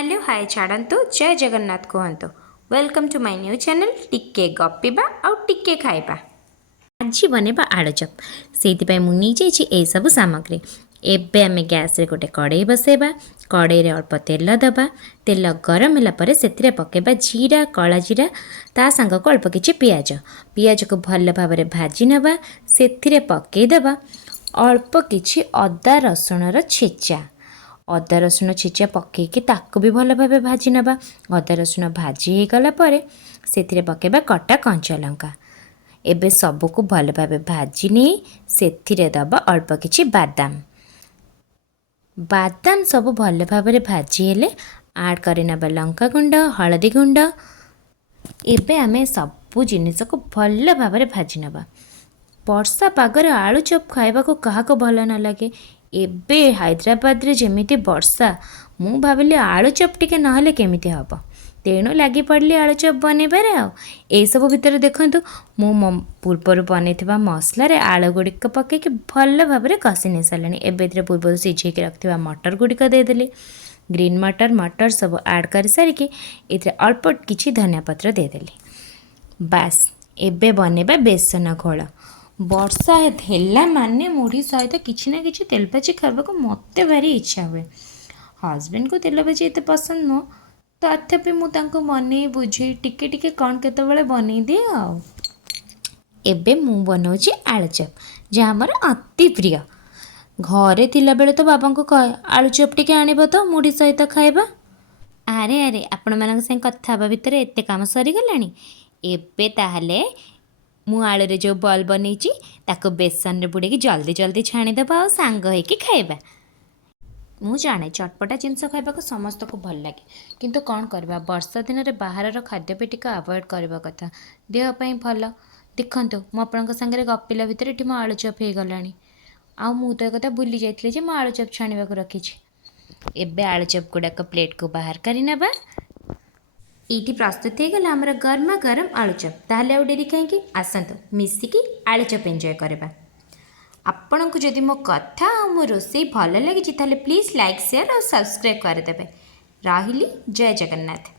Hello hi छाड़ू जय जगन्नाथ कहतु welcome to my new channel टिके गपिबा आउ टिके खाइबा। आज बनवा आलुचप से मुझे ये सब सामग्री। एबे आमे गैस रे गोटे कड़ाई बसेबा। कड़ाई रे अल्प तेल दबा। तेल गरम होला परे सेथिरे पकेबा जीरा कला जीरा ता संग को अल्प किछि पियाज। पियाज को भल भाबरे भाजी नबा। सेथिरे पकेइदबा अल्प किछि अदा रसुण रो छेचा। अदा रसुण छेचा पकईकि ताको भी भल भाव भाजी नबा। अदा रसुण भाजी हो गला परे सेथिरे पकेबा कटा कंचा लंका। एबे सबको भल भाव भाजी नहीं सेथिरे दबा अल्प किछि बादाम। बादाम सब भल भाव भाजी हेले आड करि नबा लंका गुंड हळदी गुंड। एबे आमे सबु जिनिस को भल भाव भाजी नबा। वर्षा पागर आलू चप खाइबा को कहा को भल न लगे। एबे हैदराबाद रे जेमिति वर्षा मु भाविली आलू चप टिके नहले केमिति हब। तेणु लगी पड़ली आलू चप बनइबारे। ए सब भितर देखंतु मु पूर्वर बनइथिबा मसला रे आलू गुड़िक पकईकि भल भाव कषि नहीं सारे। एबे पूर्व सिझे रखिथिबा मटर गुड़िक देदेली। ग्रीन मटर मटर सब ऐड कर सारिकी इथे अल्प किछि धनिया पत्र देदेली। बास एबे बनेबा बेसन घोल। वर्षा हेला माने मुढ़ी सहित किछि ना किछि तेल भाजी खाइबा को मते भारी इच्छा हुए। हजबैंड को तेल भाजी एते पसंद नो तथापि मु तांको मने बुझे टिके टिके कौन केतबेले बनै दिए आ। एबे मु बनाउची आलू चप जहाँ मोर अति प्रिय। घरे थिला बेले तो बाबा को कहे आलू चप टिके आनिबो तो मुढ़ी सहित खाइबा। अरे अरे आपण मानक संग कथा हबा भितर एते काम सरी गलानी। एबे ताहले मु आलू रे जो बॉल बनईची ताको बेसन रे बुड़ेकी जल्दी जल्दी छाणीदेबा और सांग होइकी खाइबा। मु जाने चटपटा जिनस खाइबा को समस्त को भल लगे किंतु कौन करबा वर्षा दिन रे बाहर खाद्य पेटिक अवॉइड करबा कथा देह पई भल। देखंतु मु आपनक संगे गपिला भितर एठी मो आलू चप हे गलानी आ मु तो कथा भूली जाइतले जे मो आलू चप छाणीबा को रखिछि। एबे आलू चप गुडाक प्लेट को बाहर करि नेबा। ये प्रस्तुत होगा आमर गर्मा गरम आलू चप। ताहले आउ डेरी कहीं आसतु मिसिकी आलू चप एंजॉय करबा। आपण को जदि मो कथा और मो रोसई भल लगी ताहले प्लीज लाइक शेयर और सब्सक्राइब करदेबे। रहिली जय जगन्नाथ।